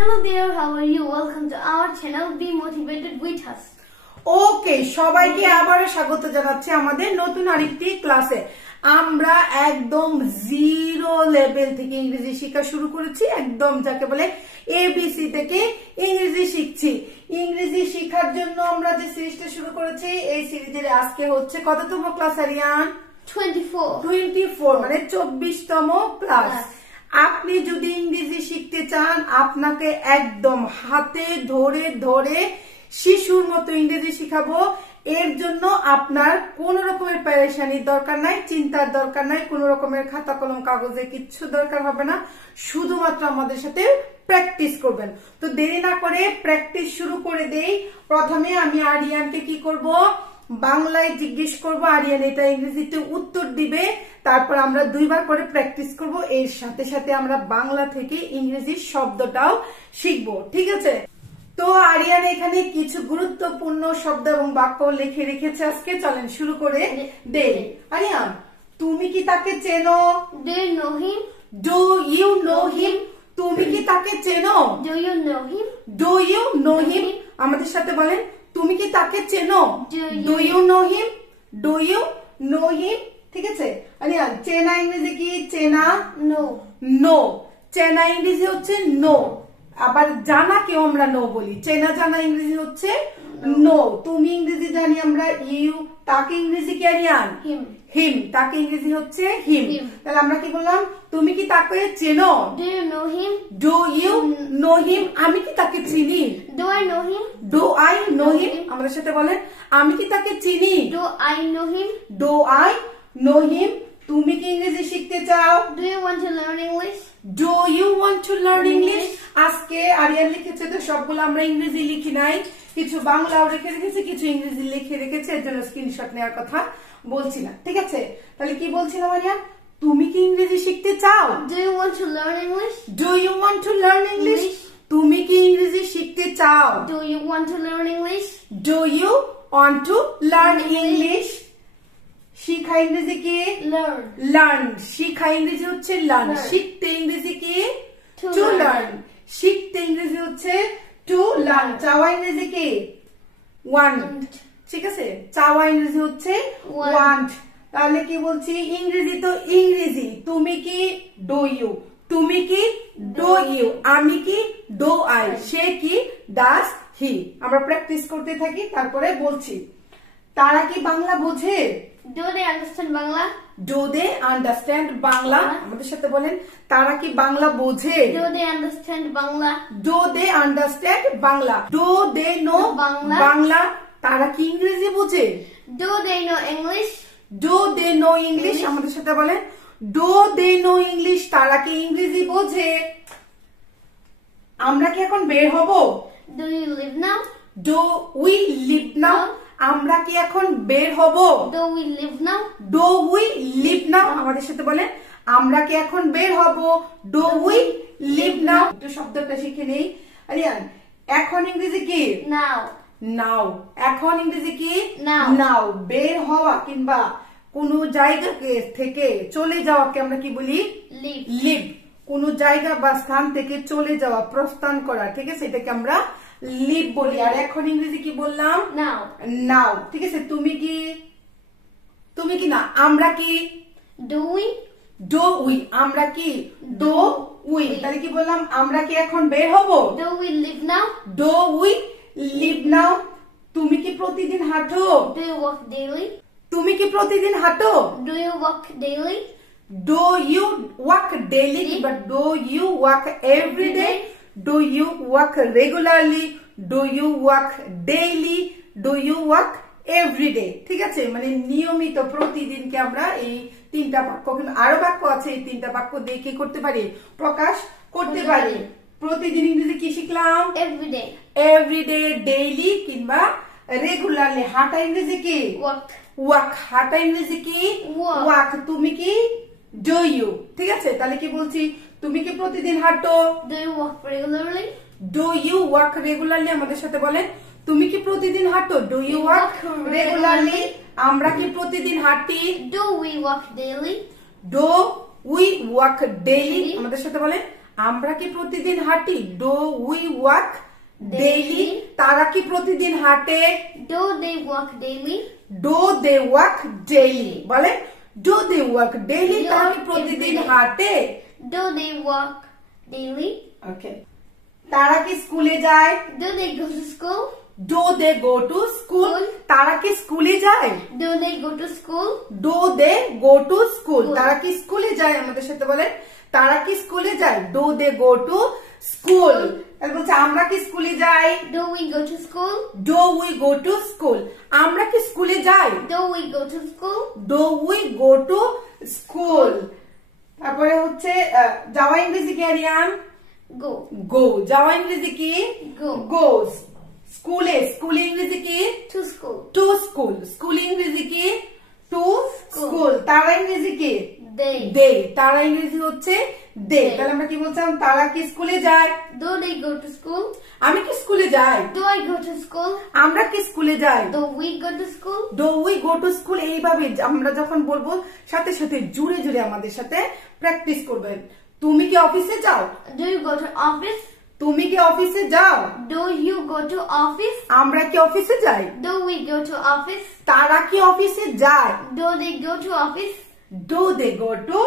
Hello there, how are you? Welcome to our channel. Be motivated with us. ওকে সবাইকে আবারো স্বাগত জানাচ্ছি আমাদের নতুন আরেকটি ক্লাসে। আমরা একদম জিরো লেভেল থেকে ইংরেজি শেখা শুরু করেছি, একদম যাকে বলে এবিসি থেকে ইংরেজি শিখছি। ইংরেজি শেখার জন্য আমরা যে সিরিজটা শুরু করেছি, এই সিরিজের আজকে হচ্ছে কততম ক্লাস আরিয়ান? 24 মানে 24তম ক্লাস। আপনি যদি ইংরেজি শিখতে চান, আপনাকে একদম হাতে ধরে ধরে শিশুর মতো ইংরেজি শিখাবো। এর জন্য আপনার কোন রকমের পেরেশানির দরকার নাই, চিন্তার দরকার নাই, কোন রকমের খাতা কলম কাগজে কিচ্ছু দরকার হবে না, শুধুমাত্র আমাদের সাথে প্র্যাকটিস করবেন। তো দেরি না করে প্র্যাকটিস শুরু করে দেই। প্রথমে আমি আরিয়ানকে কি করব, বাংলায় জিজ্ঞেস করব, আরিয়ান এটা ইংরেজিতে উত্তর দিবে, তারপর আমরা দুইবার করে প্র্যাকটিস করব। এর সাথে সাথে আমরা বাংলা থেকে ইংরেজি শব্দটাও শিখবো, ঠিক আছে? তো আরিয়ান এখানে কিছু গুরুত্বপূর্ণ শব্দ এবং বাক্য লিখে রেখেছে, আজকে চলেন শুরু করে দেই। আরিয়ান, তুমি কি তাকে চেনো? Do you know him? Do you know him? তুমি কি তাকে চেনো? Do you know him? Do you know him? আমাদের সাথে বলেন, তুমি কি তাকে চেনো? Do you know him? Do you know him? ঠিক আছে আরিয়ান, চেনা ইংরেজি কি? চেনা No. নো। চেনা ইংরেজি হচ্ছে নো, আবার জানা কেউ আমরা নো বলি। চেনা জানা ইংরেজি হচ্ছে নো। তুমি ইংরেজি জানি আমরা ইউ, তাকে ইংরেজি কি আরিয়ান? Him. হিম, তাকে ইংরেজি হচ্ছে হিম। তাহলে আমরা কি বললাম, তুমি কি তাকে চেনো? Do you know him? Do you know him? আমি কি তাকে চিনি? Do I know him? Do I know him? আমাদের সাথে বলেন, আমি কি তাকে চিনি? Do I know him? Do I know him? তুমি কি ইংরেজি শিখতে চাও? Do you want to learn English? Do you want to learn English? আজকে আরিয়ান লিখেছে, তো সবগুলো আমরা ইংরেজি লিখি নাই, কিছু বাংলাও রেখে রেখেছে, কিছু ইংরেজি লিখে রেখেছে, এর জন্য স্ক্রিনশট নেওয়ার কথা বলছি না, ঠিক আছে? তাহলে কি বলছিলাম আরিয়ান, তুমি কি ইংরেজি শিখতে চাও? Do you want to learn English? Do you want to learn English? তুমি কি ইংরেজি শিখতে চাও? Do you want to learn English? Do you want to learn English? শিখা ইংরেজি কি? Learn. লার্ন। শিখা ইংরেজি হচ্ছে লার্ন। শিখতে ইংরেজি কি? To learn. শিখতে ইংরেজি হচ্ছে টু লার্ন। চাওয়া ইংরেজি কি? ওয়ান্ট। ঠিক আছে, চাওয়া ইংরেজি হচ্ছে ওয়ান্ট। তাহলে কি বলছি, ইংরেজি তো ইংরেজি। তুমি কি? Do you. তুমি কি? Do you. আমি কি? Do I. সে কি? ডাস হি। আমরা প্র্যাকটিস করতে থাকি, তারপরে বলছি। তারা কি বাংলা বোঝে? Do they understand Bangla? Do they understand Bangla? আমাদের সাথে বলেন, তারা কি বাংলা বোঝে? Do they understand Bangla? Do they understand Bangla? Do they know Bangla? তারা কি ইংরেজি বোঝে? Do they know English? Do they know English? আমাদের সাথে বলেন, Do they know English? তারা কি ইংরেজি বোঝে? আমরা কি এখন বের হব? Do you live now? Do we live now? আমরা কি এখন বের হব? Do we live now? Do we live now? আমাদের সাথে বলেন, আমরা কি এখন বের হব? Do we live now? একটু শব্দটা শিখে নেই আরিয়ান। এখন ইংরেজি কি? Now. নাও। এখন ইংরেজি কি? Now. নাও। বের হওয়া কিংবা কোন জায়গা থেকে চলে যাওয়াকে আমরা কি বলি? Live. লিভ। কোন জায়গা বা স্থান থেকে চলে যাওয়া, প্রস্থান করা, ঠিক আছে, এটাকে আমরা লিভ বলি। আর এখন ইংরেজি কি বললাম? Now. নাও। ঠিক আছে, তুমি কি? তুমি কি না, আমরা কি? Do we? Do we. আমরা কি? Do we. তাহলে কি বললাম, আমরা কি এখন বের হব? Do we live now? Do we live now. তুমি কি প্রতিদিন হাঁটো? Do you walk daily? তুমি কি প্রতিদিন হাঁটো? Do you walk daily? Do you walk daily কিংবা do you walk everyday? Do you work regularly? Do you work daily? Do you work every day? ঠিক আছে, মানে নিয়মিত, প্রতিদিনকে আমরা এই তিনটা বাক্য, কিন্তু আরো বাক্য আছে, এই তিনটা বাক্য দিয়ে কি করতে পারি? প্রকাশ করতে পারি। প্রতিদিন ইংরেজি কি শিখলাম? Every day. এভরিডে, ডেইলি কিংবা রেগুলারলি। হাঁটা ইংরেজি কি? Walk. ওয়াক। হাঁটা ইংরেজি কি? ওয়াক। তুমি কি? Do you. ঠিক আছে, তাহলে কি বলছি, তুমি কি প্রতিদিন হাঁটো? Do you walk regularly? Do you walk regularly? আমাদের সাথে বলেন, তুমি কি প্রতিদিন হাঁটো? Do you walk regularly? আমরা কি প্রতিদিন হাঁটি? Do we walk daily? Do we walk daily? আমাদের সাথে বলেন, আমরা কি প্রতিদিন হাঁটি? Do we walk daily? তারা কি প্রতিদিন হাঁটে? Do they walk daily? Do they walk daily? বলে ডু দে ওয়াক ডেইলি, তারা কি প্রতিদিন হাঁটে? Do they walk daily? ওকে। তারা কি স্কুলে যায়? Do they go to school? Do they go to school? তারা কি স্কুলে যায়? Do they go to school? Do they go to school? তারা কি স্কুলে যায়? আমাদের সাথে বলেন তারা কি স্কুলে যায়? Do they go to school? বলছে আমরা কি স্কুলে যাই? Do we go to school? Do we go to school? আমরা কি স্কুলে যাই? Do we go to school? Do we go to school? তারপরে হচ্ছে যাওয়া ইংরেজি কি আরিয়ান? Go. গো। যাওয়া ইংরেজি কি? Go. গোস। স্কুলে স্কুলে ইংরেজি কি? To school. To school. School ইংরেজি কি? Two school. তারা ইংরেজি কি? They. দে। তারা ইংরেজি হচ্ছে দে। তাহলে আমরা কি বলছিলাম? তারা কি স্কুলে যায়? Do they go to school? আমি কি স্কুলে যাই? Do I go to school? আমরা কি স্কুলে যাই? Do we go to school? Do we go to school? এইভাবে আমরা যখন বলবো সাথে সাথে জুড়ে জুড়ে আমাদের সাথে প্র্যাকটিস করবেন। তুমি কি অফিসে যাও? Do you go to office? তুমি কি অফিসে যাও? Do you go to office? আমরা কি অফিসে যাই? Do we go to office? তারা কি অফিসে যায়? Do they go to office? Do they go to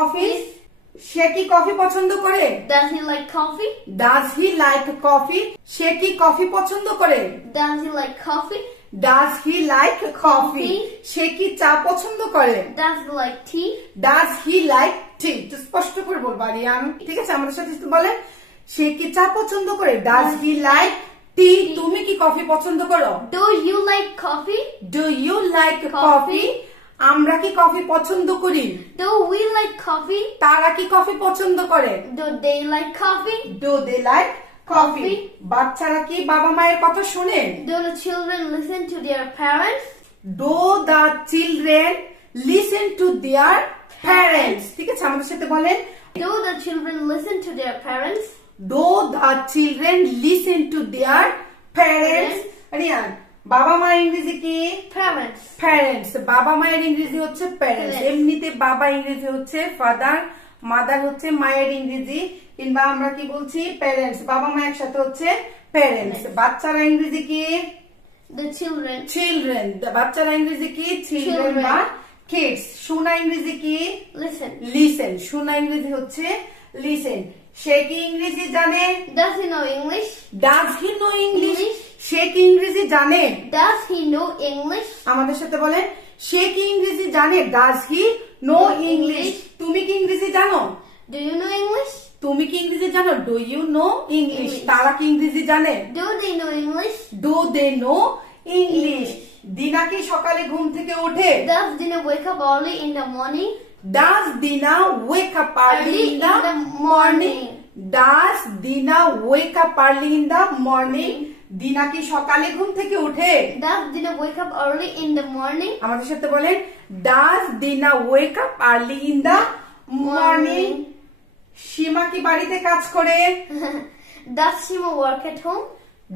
office? সে কি কফি পছন্দ করে? Does he like coffee? Does he like coffee? সে কি কফি পছন্দ করে? Does he like coffee? Does he like coffee? সে কি চা পছন্দ করে? Does he like tea? Does he like tea? একটু স্পষ্ট করে বলবো আরিয়ান, ঠিক আছে? আমাদের সাথে বলেন সে কি চা পছন্দ করে? Does he like tea? তুমি কি কফি পছন্দ করো? Do you like coffee? Do you like coffee? আমরা কি কফি পছন্দ করি? Do we like coffee? তারা কি কফি পছন্দ করে? Do they like coffee? Do they like coffee? বাচ্চারা কি বাবা মায়ের কথা শোনে? Do the children listen to their parents? Do the children listen to their parents? ঠিক আছে, আমাদের সাথে বলেন Do the children listen to their parents? Do the children listen to their parents? Riyan, বাবা মা ইংরেজি কি? Parents. প্যারেন্টস। বাবা মায়ের ইংরেজি হচ্ছে প্যারেন্টস। এমনিতে বাবা ইংরেজি হচ্ছে ফাদার, মাদার হচ্ছে মায়ের ইংরেজি, কিংবা আমরা কি বলছি? প্যারেন্টস। বাবা মা একসাথে হচ্ছে প্যারেন্টস। বাচ্চারা ইংরেজি কি? The children. চিলড্রেন। বাচ্চারা ইংরেজি কি? চিলড্রেন বা কিডস। শোনা ইংরেজি কি? Listen. লিসেন। শোনা ইংরেজি হচ্ছে লিসেন। সে কি ইংরেজি জানে? Does he know English? Does he know English? English. সে কি ইংরেজি জানে? Does he know English? আমাদের সাথে বলেন সে কি ইংরেজি জানে? Does he know English? তুমি কি ইংরেজি জানো? Do you know English? তুমি কি ইংরেজি জানো? Do you know English? English. তারা কি ইংরেজি জানে? Do they know English? Do they know English? Dina কি সকালে ঘুম থেকে ওঠে? Does Dina wake up early in the morning? Does Dina wake up early in the morning? Does Dina wake up early in the morning? Dina কি সকালে ঘুম থেকে ওঠে? Does Dina wake up early in the morning? আমাদের সাথে বলেন does Dina wake up early in the morning? Sima কি বাড়িতে কাজ করে? Does Shima work at home?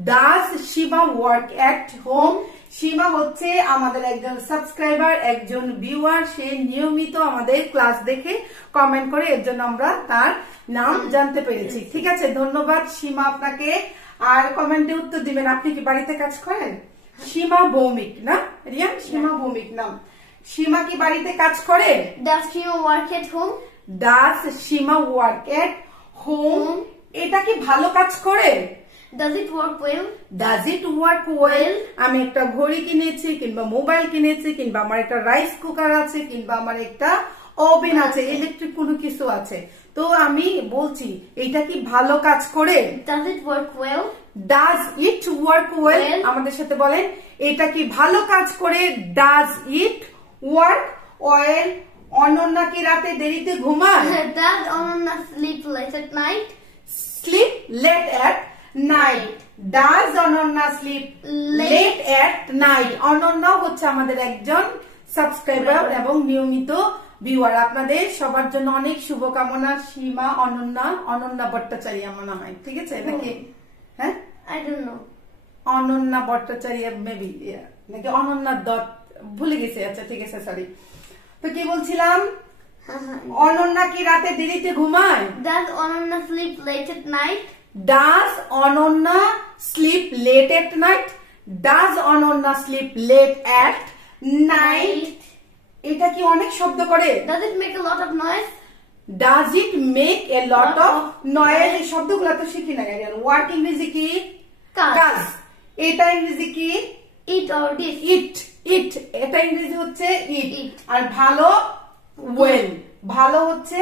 Does Sima work at home? Sima হচ্ছে আমাদের একজন সাবস্ক্রাইবার, একজন ভিউয়ার। সে নিয়মিত আমাদের ক্লাস দেখে কমেন্ট করে, এর জন্য আমরা তার নাম জানতে পেরেছি। ঠিক আছে, ধন্যবাদ সীমা আপনাকে। আর কমেন্টে উত্তর দিবেন আপনি কি বাড়িতে কাজ করেন? সীমা ভৌমিক না রিয়ান? সীমা ভৌমিক নাম। সীমা কি বাড়িতে কাজ করে? Does Shima work at home? Does Sima work at home? এটা কি ভালো কাজ করে? Does it work well? Does it work well? আমি একটা ঘড়ি কিনেছি, কিংবা মোবাইল কিনেছি, কিংবা আমার একটা রাইস কুকার আছে, কিংবা আমার একটা ওভেন আছে, ইলেকট্রিক কোনো কিছু আছে, তো আমি বলছি এটা কি ভালো কাজ করে? Does it work well? Does it work well? আমাদের সাথে বলেন এটা কি ভালো কাজ করে? Does it work well? Ananya কি রাতে দেরিতে ঘুমায়? Does Ananya sleep late at night? Sleep late at night? Does Ananya sleep late at night? Ananya হচ্ছে আমাদের একজন সাবস্ক্রাইবার এবং নিয়মিত ভিউয়ার। আপনাদের সবার জন্য অনেক শুভকামনা। সীমা অনন্যা ভট্টাচার্য মনে হয়, ঠিক আছে নাকি? হ্যাঁ, I don't know. Ananya Bhattacharya maybe, নাকি অনন্যা দত্ত, ভুলে গেছি। আচ্ছা ঠিক আছে, সরি। তো কি বলছিলাম? অনন্যা কি রাতে দেরিতে ঘুমায়? Does Ananya sleep late at night? Does Ananya sleep late at night? Does Ananya sleep late at night? এটা কি অনেক শব্দ করে? Does it make a lot of noise? Does it make a lot of noise? এই শব্দগুলো তো শিখি না গাইড। ওয়ার্ক ইংরেজি কি? কাজ। এটা ইংরেজি কি? Eat or dish? ইট। ইট এটা ইংরেজি হচ্ছে ইট। আর ভালো ওয়েল। ভালো হচ্ছে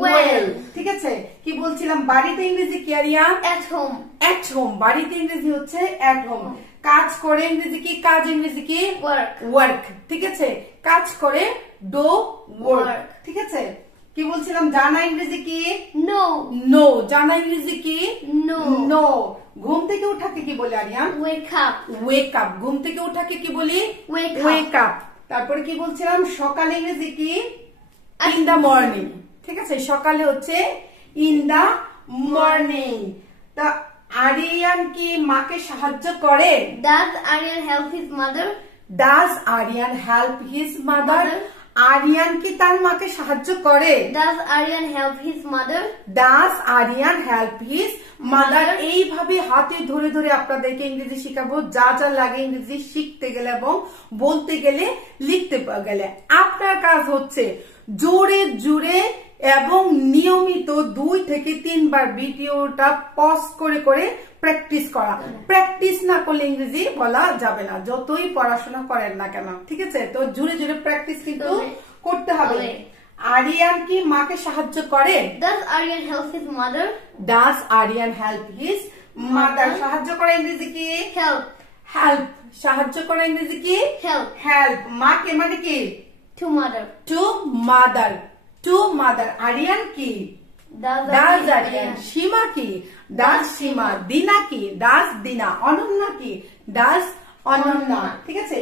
ওয়েল। ঠিক আছে, কি বলছিলাম? বাড়িতে ইংরেজি কি Aryan? At home. At home. বাড়িতে ইংরেজি হচ্ছে এট হোম। কাজ করে ইংরেজি কি? কাজ ইংরেজি কি? Work. ওয়ার্ক। ঠিক আছে, কাজ করে ডো ওয়ার্ক। ঠিক আছে, কি বলছিলাম? জানা ইংরেজি কি? No. নো। জানা ইংরেজি কি? No. নো। ঘুম থেকে ওঠাকে কি বলে Aryan? Wake up. Wake up. ঘুম থেকে ওঠাকে কি বলি? Wake up. Wake up. তারপরে কি বলছিলাম? সকালে ইংরেজি কি? In the morning. ঠিক আছে, সকালে হচ্ছে ইন দা মর্নিং। তা আরিয়ান কি মাকে সাহায্য করে? Does Aryan help his mother? Does Aryan help his mother? Aryan কি তার মাকে সাহায্য করে? Does Aryan help his mother? Does Aryan help his mother? এইভাবে হাতে ধরে ধরে আপনাদেরকে ইংরেজি শিখাবো, যা যা লাগে ইংরেজি শিখতে গেলে এবং বলতে গেলে, লিখতে গেলে। আপনার কাজ হচ্ছে জোরে জোরে এবং নিয়মিত 2 থেকে 3 বার ভিডিওটা পজ করে করে প্র্যাকটিস করা। প্র্যাকটিস না করলে ইংরেজি বলা যাবে না, যতই পড়াশোনা করেন না কেন। ঠিক আছে, তো জোরে জোরে প্র্যাকটিস কিন্তু করতে হবে। আরিয়ান কি মাকে সাহায্য করে? Does Aryan help his mother? Does Aryan help his mother? সাহায্য করা ইংরেজি কি? Help. হেল্প। সাহায্য করা ইংরেজি কি? Help. হেল্প। মাকে মানে কি? To mother. To mother. To mother. Aryan কি? Does does Aryan? Aryan. Sima কি? ডাজ সীমা। দিনা কি? ডাজ দিনা। অনন্যা কি? ডাজ অনন্যা। ঠিক আছে,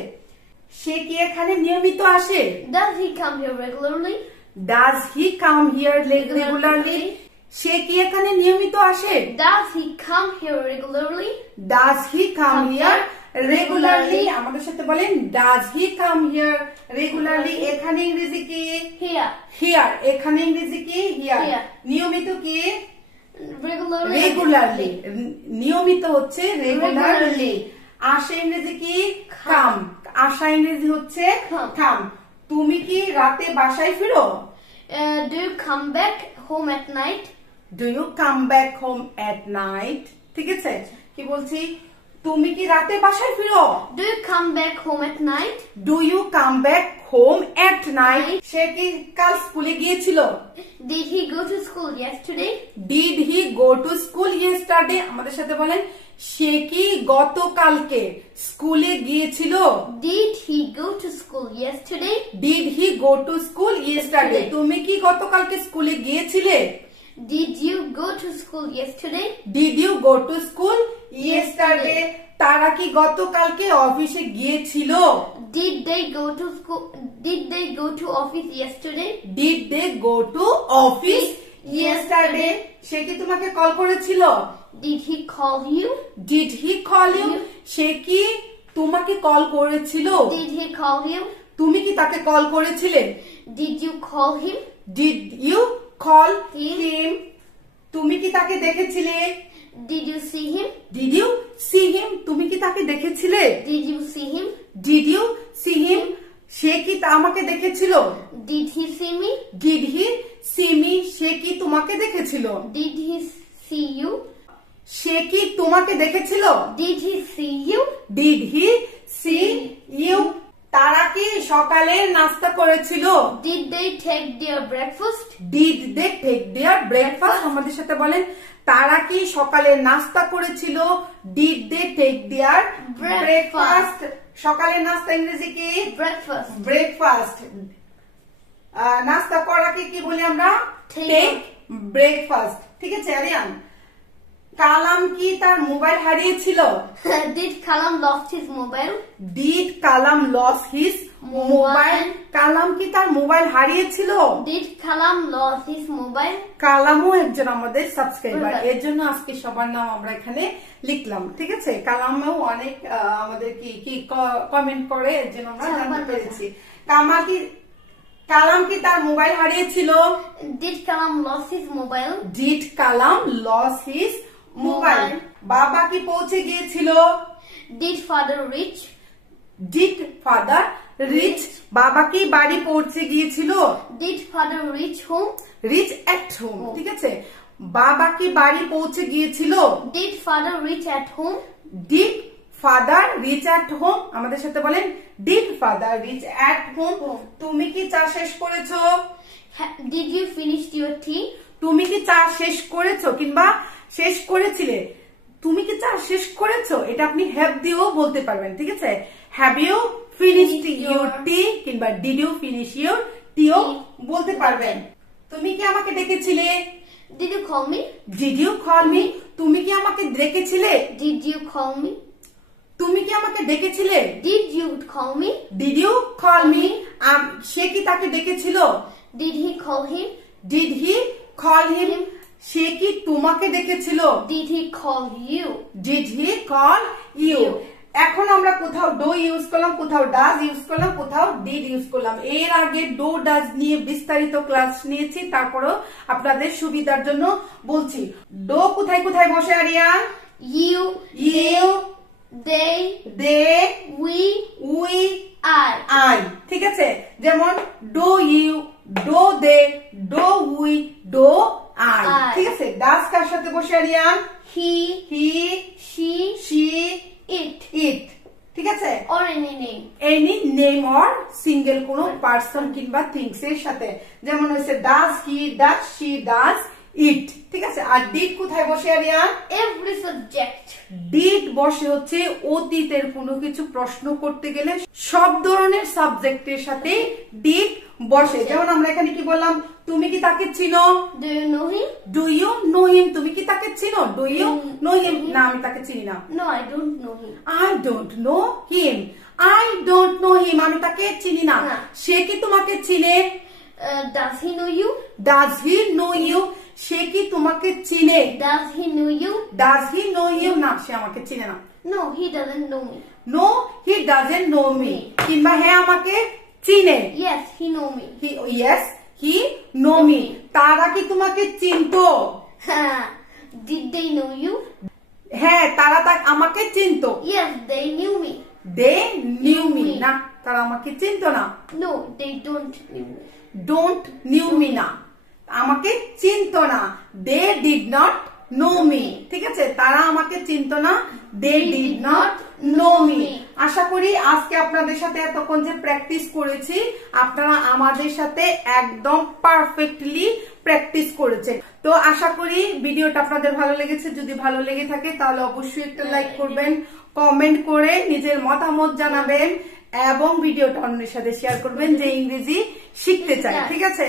সে কি এখানে নিয়মিত আসে? Does he come here regularly? Does he come here regularly? সে কি এখানে নিয়মিত আসে? Does he come here regularly? Does he come here regularly? আমাদের সাথে বলেন, does he come here regularly? এখানে ইংরেজি কি? Here. হিয়ার। এখানে ইংরেজি কি? হিয়ার। Here. নিয়মিত কি? Regularly. রেগুলারলি। নিয়মিত হচ্ছে রেগুলারলি। আসে ইংরেজি কি? কাম। আসা ইংরেজি হচ্ছে কাম। তুমি কি রাতে বাসায় ফিরো? Do you come back home at night? Do you come back home at night? ঠিক আছে, কি বলছি? তুমি কি রাতে বাসায় ফিরো? Do you come back home at night? Do you come back home at night? সে কি কাল স্কুলে গিয়েছিল? Did he go to school yesterday? Did he go to school yesterday? আমাদের সাথে বলেন, সে কি গতকালকে স্কুলে গিয়েছিল? Did he go to school yesterday? Did he go to school yesterday? তুমি কি গতকালকে স্কুলে গিয়েছিলে? Did you go to school yesterday? Did you go to school yesterday? তারা কি গতকালকে অফিসে গিয়েছিল? Did they go to school? Did they go to office yesterday? Did they go to office yesterday? সে কি তোমাকে কল করেছিল? Did he call you? Did he call you? সে কি তোমাকে কল করেছিল? Did he call you? তুমি কি তাকে কল করেছিলে? Did you call him? Did you call Him? Him? তুমি কি তাকে দেখেছিলে? Did you see him? Did you see him? তুমি কি তাকে দেখেছিলে? Did you see him? Did you see him? সে কি আমাকে দেখেছিল? Did he see me? Did he see me? সে কি তোমাকে দেখেছিল? Did he see you? সে কি তোমাকে দেখেছিল? Did he see you? Did he see you? তারা কি সকালে নাস্তা করেছিল? Did they take their breakfast? Did they take their breakfast? আমাদের সাথে বলেন, তারা কি সকালে নাস্তা করেছিল? Did they take their breakfast? সকালে নাস্তা ইংরেজি কি? Breakfast. ব্রেকফাস্ট। নাস্তা করাকে কি বলি আমরা? Take. Take breakfast. ঠিক আছে আরিয়ান, কালাম কি তার মোবাইল হারিয়েছিল? Did Kalam lost his mobile? Did Kalam lost his mobile? Kalam কি তার মোবাইল হারিয়েছিল? Did Kalam lost his mobile? কালামও একজন আমাদের সাবস্ক্রাইবার, এর জন্য আজকে সবার নাম আমরা এখানে লিখলাম। ঠিক আছে, কালামেও অনেক আমাদের কি কমেন্ট করে, এর জন্য আমরা জানতে পেরেছি। কামাল কি কালাম কি তার মোবাইল হারিয়েছিল? Did Kalam lost his mobile? Did Kalam lost his mobile? বাবা কি পৌঁছে গিয়েছিল? Did father reach? Did father reach? বাবা কি বাড়ি পৌঁছে গিয়েছিল? Did father reach home? Reach at home, ঠিক আছে। বাবা কি বাড়ি পৌঁছে গিয়েছিল? Did father reach at home? Did father reach at home? আমাদের সাথে বলেন, Did father reach at home? তুমি কি চা শেষ করেছো? Did you finish your tea? তুমি কি চা শেষ করেছো কিংবা শেষ করেছিলে? তুমি কি চা শেষ করেছো, এটা আপনি হ্যাভ দিয়েও বলতে পারবেন, ঠিক আছে। হ্যাভ ইউ ফিনিশড ইউর টি কিংবা ডিড ইউ ফিনিশ ইউর টিও বলতে পারবেন। তুমি কি আমাকে ডেকেছিলে? Did you call me? Did you call me? তুমি কি আমাকে ডেকেছিলে? Did you call me? তুমি কি আমাকে ডেকেছিলে? Did you call me? Did you call me? সে কি তাকে ডেকেছিল? Did he call him? Did he call him? সে কি তোমাকে ডেকেছিল? Did he call you? Did he call you? এখন আমরা কোথাও ডো ইউজ করলাম, কোথাও ডাজ ইউজ করলাম, কোথাও ডিড ইউজ করলাম। এর আগে ডো ডাজ নিয়ে বিস্তারিত ক্লাস নিয়েছি, তারপরেও আপনাদের সুবিধার জন্য বলছি। ডো কোথায় কোথায় বসে Aryan? You, you, they, they, we, we, I. I, ঠিক আছে। যেমন do you, do they, do we, do I, ঠিক আছে। ডাজ কার সাথে বসে Aryan? He, he, she, she, it, it, ঠিক আছে। or any name. Any name or single কোন পার্সন কিংবা থিংস এর সাথে, যেমন হয়েছে does he, does she, does it, ঠিক আছে। আর ডিড কোথায় বসে আরিয়ান? Every subject. ডিড বসে হচ্ছে অতীতের কোনো কিছু প্রশ্ন করতে গেলে সব ধরনের সাবজেক্টের সাথে ডিড বসে। যেমন আমরা এখানে কি বললাম, তুমি কি তাকে চিনো? Do you know him? Do you know him? তুমি কি তাকে চিনো? Do you know him? না, আমি তাকে চিনি না। No, I don't know him. I don't know him. I don't know him. আমি তাকে চিনি না। না। সে কি তোমাকে চিনে? Does he know you? Does he know you? সে কি তোমাকে চিনে? Does he know you? Does he know you? না, সে আমাকে চিনে না। No, he doesn't know me. No, he doesn't know me. কিংবা হ্যাঁ আমাকে চিনে। Yes, he know me. Yes, he know me. তারা কি তোমাকে চিনতো? Did they know you? হ্যাঁ, তারা আমাকে চিনতো। Yes, they knew me. They knew me. না, তারা আমাকে চিনতো না। No, they don't knew me. Don't knew me না, আমাকে চিনতো না। They did not know me, ঠিক আছে। তারা আমাকে চিনতো না, they did not know me। আশা করি আজকে আপনাদের সাথে এতক্ষণ যে প্র্যাকটিস করেছি, আপনারা আমাদের সাথে একদম পারফেক্টলি প্র্যাকটিস করেছেন। তো আশা করি ভিডিওটা আপনাদের ভালো লেগেছে। যদি ভালো লেগে থাকে তাহলে অবশ্যই একটা লাইক করবেন, কমেন্ট করে নিজের মতামত জানাবেন এবং ভিডিওটা অন্যের সাথে শেয়ার করবেন যে ইংরেজি শিখতে চায়, ঠিক আছে।